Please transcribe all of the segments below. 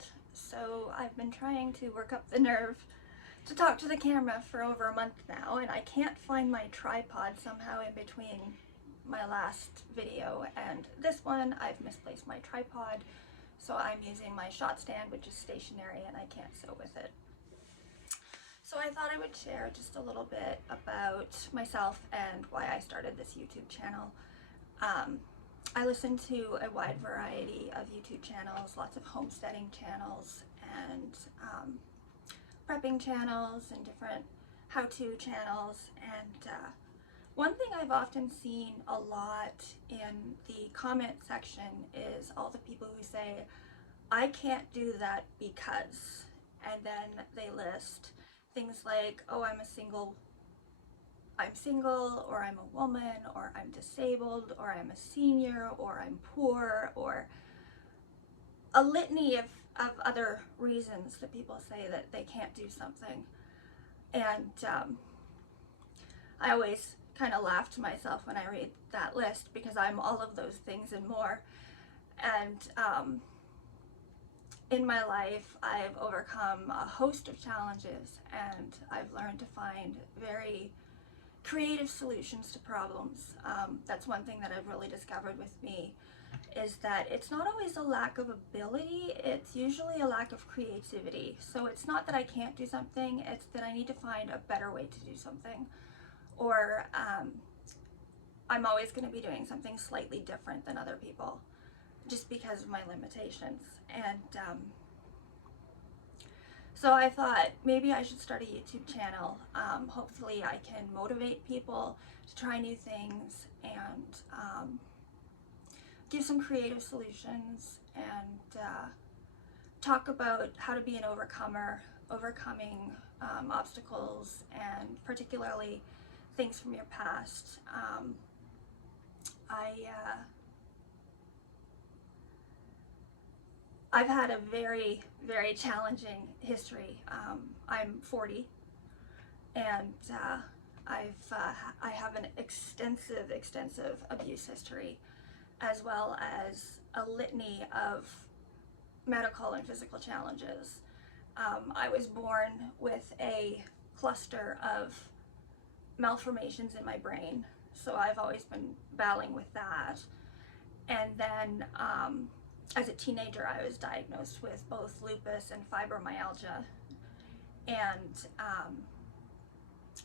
quiet, so I've been trying to work up the nerve to talk to the camera for over a month now, and I can't find my tripod somehow in between my last video and this one. I've misplaced my tripod, so I'm using my shot stand, which is stationary, and I can't sew with it. So I thought I would share just a little bit about myself and why I started this YouTube channel. I listen to a wide variety of YouTube channels, lots of homesteading channels and prepping channels and different how-to channels. And one thing I've often seen a lot in the comment section is all the people who say, I can't do that because, and then they list things like, oh, I'm single, or I'm a woman, or I'm disabled, or I'm a senior, or I'm poor, or a litany of other reasons that people say that they can't do something. And I always kind of laugh to myself when I read that list, because I'm all of those things and more. And in my life, I've overcome a host of challenges, and I've learned to find very creative solutions to problems. That's one thing that I've really discovered with me, is that it's not always a lack of ability, it's usually a lack of creativity. So it's not that I can't do something, it's that I need to find a better way to do something. Or I'm always going to be doing something slightly different than other people, just because of my limitations. And so I thought maybe I should start a YouTube channel. Hopefully I can motivate people to try new things and give some creative solutions and talk about how to be an overcomer, overcoming obstacles, and particularly things from your past. I've had a very, very challenging history. I'm 40, and I have an extensive abuse history, as well as a litany of medical and physical challenges. I was born with a cluster of malformations in my brain, so I've always been battling with that. And then as a teenager, I was diagnosed with both lupus and fibromyalgia and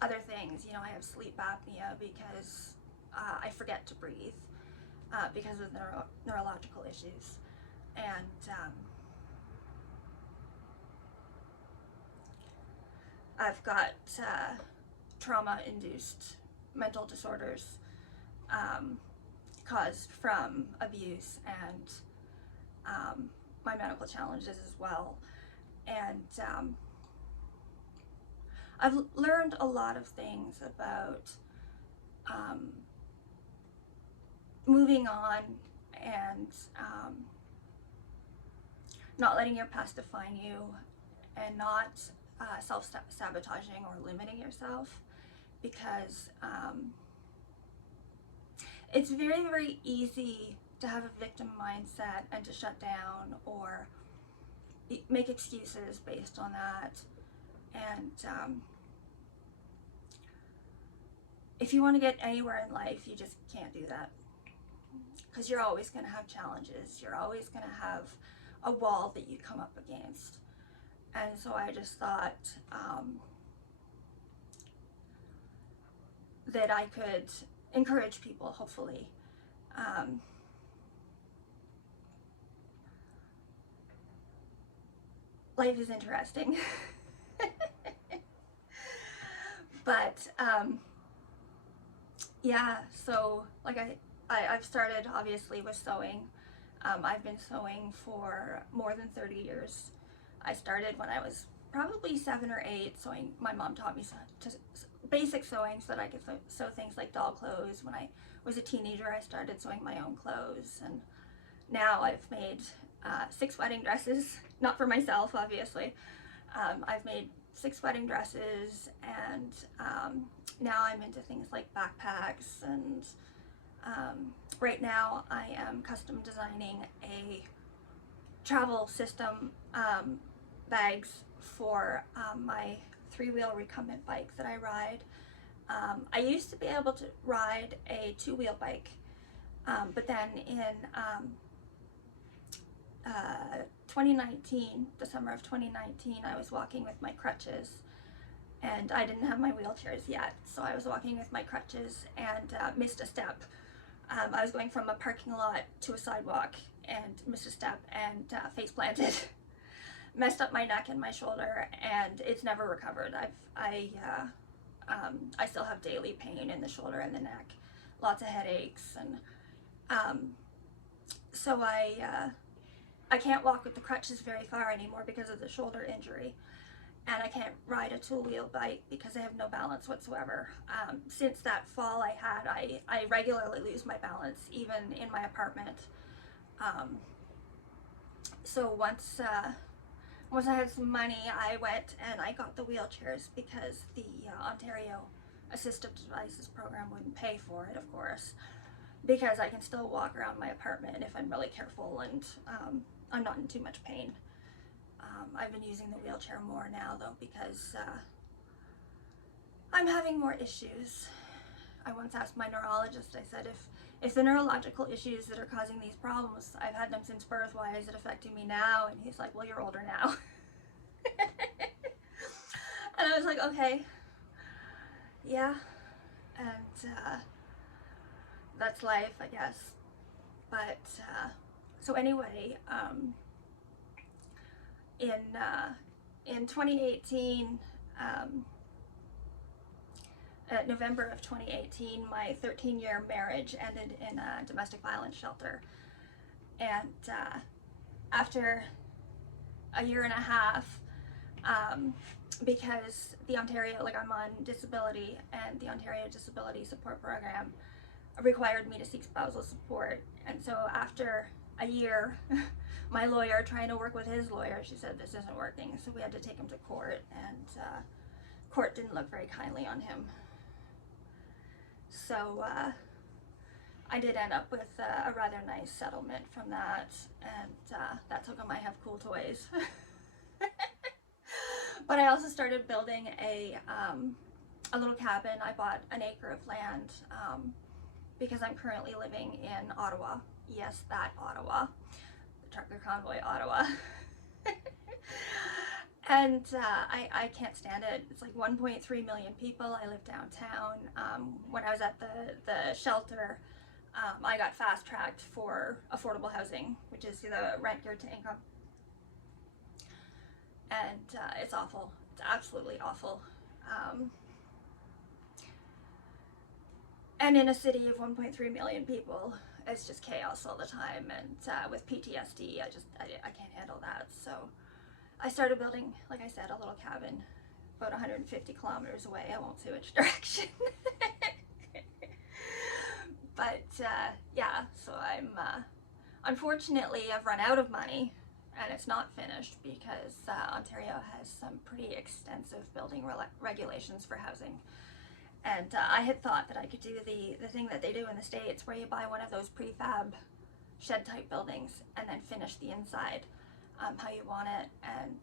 other things. You know, I have sleep apnea because I forget to breathe because of neurological issues. And I've got trauma-induced mental disorders caused from abuse and my medical challenges as well. And I've learned a lot of things about moving on and not letting your past define you, and not self-sabotaging or limiting yourself, because it's very, very easy to have a victim mindset and to shut down or make excuses based on that. And if you want to get anywhere in life, you just can't do that, because you're always going to have challenges. You're always going to have a wall that you come up against. And so I just thought that I could encourage people, hopefully. Life is interesting. But yeah, so like I've started obviously with sewing. I've been sewing for more than 30 years. I started when I was probably 7 or 8 sewing. My mom taught me basic sewing so that I could sew things like doll clothes. When I was a teenager, I started sewing my own clothes, and now I've made 6 wedding dresses, not for myself, obviously. I've made 6 wedding dresses, and now I'm into things like backpacks, and right now I am custom designing a travel system bags for my three-wheel recumbent bike that I ride. I used to be able to ride a two-wheel bike, but then in 2019, the summer of 2019, I was walking with my crutches, and I didn't have my wheelchairs yet, so I was walking with my crutches and missed a step. I was going from a parking lot to a sidewalk and missed a step and face planted. Messed up my neck and my shoulder, and it's never recovered. I still have daily pain in the shoulder and the neck, lots of headaches, and so I can't walk with the crutches very far anymore because of the shoulder injury, and I can't ride a two-wheel bike because I have no balance whatsoever. Since that fall I regularly lose my balance, even in my apartment. So once I had some money, I went and I got the wheelchairs because the Ontario Assistive Devices Program wouldn't pay for it, of course, because I can still walk around my apartment if I'm really careful and I'm not in too much pain. I've been using the wheelchair more now though because I'm having more issues. I once asked my neurologist, I said, if the neurological issues that are causing these problems, I've had them since birth, why is it affecting me now? And he's like, well, you're older now. And I was like, okay, yeah, and that's life, I guess. But so anyway, in 2018, November of 2018, my 13-year marriage ended in a domestic violence shelter. And after a year and a half, because the Ontario, like I'm on disability, and the Ontario Disability Support Program required me to seek spousal support. And so after a year, my lawyer trying to work with his lawyer, she said this isn't working. So we had to take him to court, and court didn't look very kindly on him. So I did end up with a rather nice settlement from that, and that took him I Have Cool Toys. But I also started building a little cabin. I bought an acre of land because I'm currently living in Ottawa. Yes, that Ottawa, the Trucker Convoy, Ottawa. And I can't stand it. It's like 1.3 million people. I live downtown. When I was at the shelter, I got fast-tracked for affordable housing, which is the rent geared to income. And it's awful. It's absolutely awful. And in a city of 1.3 million people, it's just chaos all the time. And with PTSD, I can't handle that. So I started building, like I said, a little cabin about 150 kilometers away. I won't say which direction. But yeah, so I'm unfortunately I've run out of money, and it's not finished because Ontario has some pretty extensive building regulations for housing. And I had thought that I could do the thing that they do in the States, where you buy one of those prefab shed type buildings and then finish the inside how you want it. And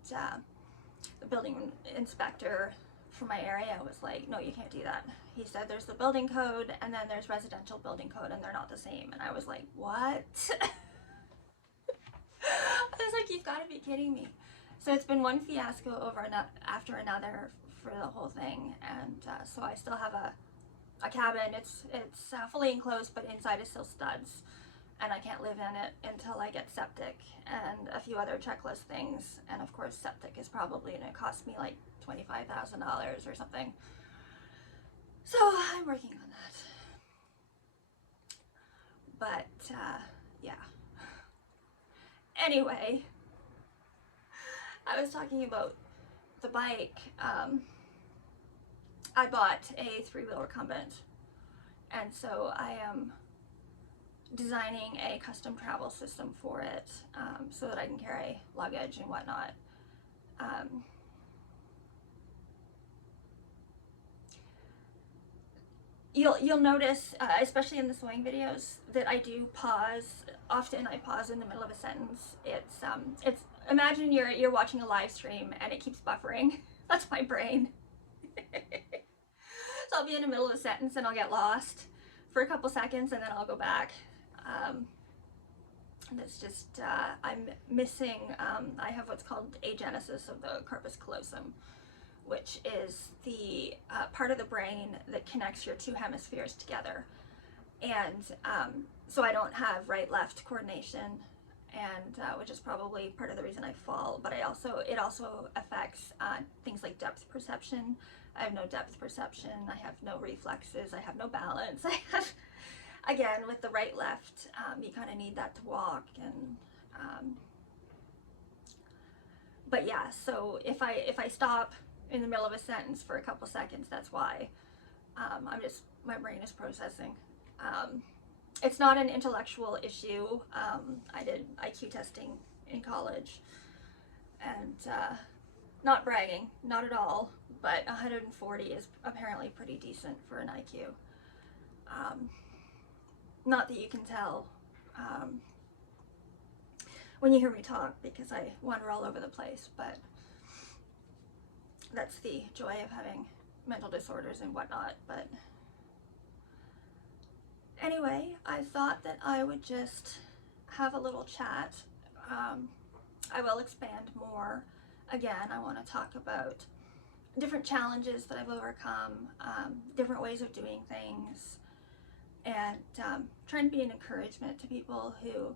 the building inspector for my area was like, no, you can't do that. He said there's the building code and then there's residential building code, and they're not the same. And I was like, what? I was like, you've got to be kidding me. So it's been one fiasco after another for the whole thing, and so I still have a cabin. It's fully enclosed, but inside is still studs, and I can't live in it until I get septic and a few other checklist things. And of course, septic is probably going to cost me like $25,000 or something. So I'm working on that. But yeah. Anyway, I was talking about the bike. I bought a three-wheel recumbent, and so I am designing a custom travel system for it, so that I can carry luggage and whatnot. you'll notice, especially in the sewing videos, that I do pause. Often I pause in the middle of a sentence. It's imagine you're watching a live stream and it keeps buffering. That's my brain. So I'll be in the middle of a sentence and I'll get lost for a couple seconds and then I'll go back. And it's just I'm missing. I have what's called agenesis of the corpus callosum, which is the part of the brain that connects your two hemispheres together. And so I don't have right-left coordination, and which is probably part of the reason I fall. But it also affects things like depth perception. I have no depth perception. I have no reflexes. I have no balance. I have, again, with the right-left, you kind of need that to walk. And but yeah, so if I stop in the middle of a sentence for a couple seconds, that's why. My brain is processing. It's not an intellectual issue. I did IQ testing in college, and not bragging, not at all, but 140 is apparently pretty decent for an IQ. Not that you can tell when you hear me talk, because I wander all over the place, but that's the joy of having mental disorders and whatnot. But anyway, I thought that I would just have a little chat. I will expand more. Again, I want to talk about different challenges that I've overcome, different ways of doing things, and trying to be an encouragement to people who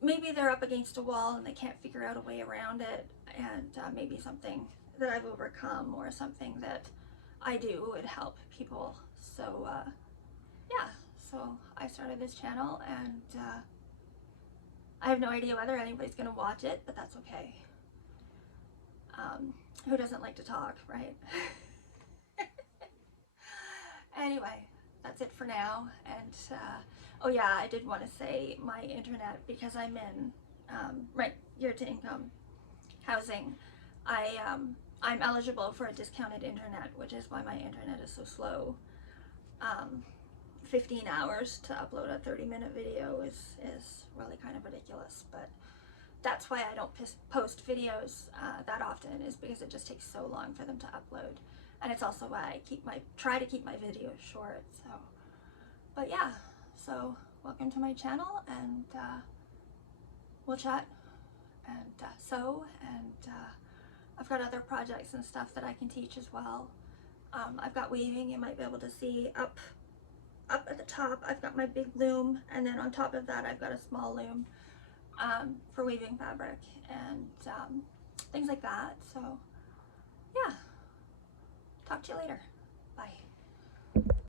maybe they're up against a wall and they can't figure out a way around it, and maybe something that I've overcome or something that I do would help people. So yeah, so I started this channel, and I have no idea whether anybody's gonna watch it, but that's okay. Who doesn't like to talk, right? Anyway, that's it for now. And oh yeah, I did want to say my internet, because I'm in rent year to income housing. I'm eligible for a discounted internet, which is why my internet is so slow. 15 hours to upload a 30-minute video is really kind of ridiculous, but that's why I don't post videos that often, is because it just takes so long for them to upload. And it's also why I try to keep my videos short. So, but yeah, so welcome to my channel, and we'll chat and sew, and I've got other projects and stuff that I can teach as well. I've got weaving. You might be able to see up at the top. I've got my big loom, and then on top of that I've got a small loom for weaving fabric and things like that. So yeah, talk to you later. Bye.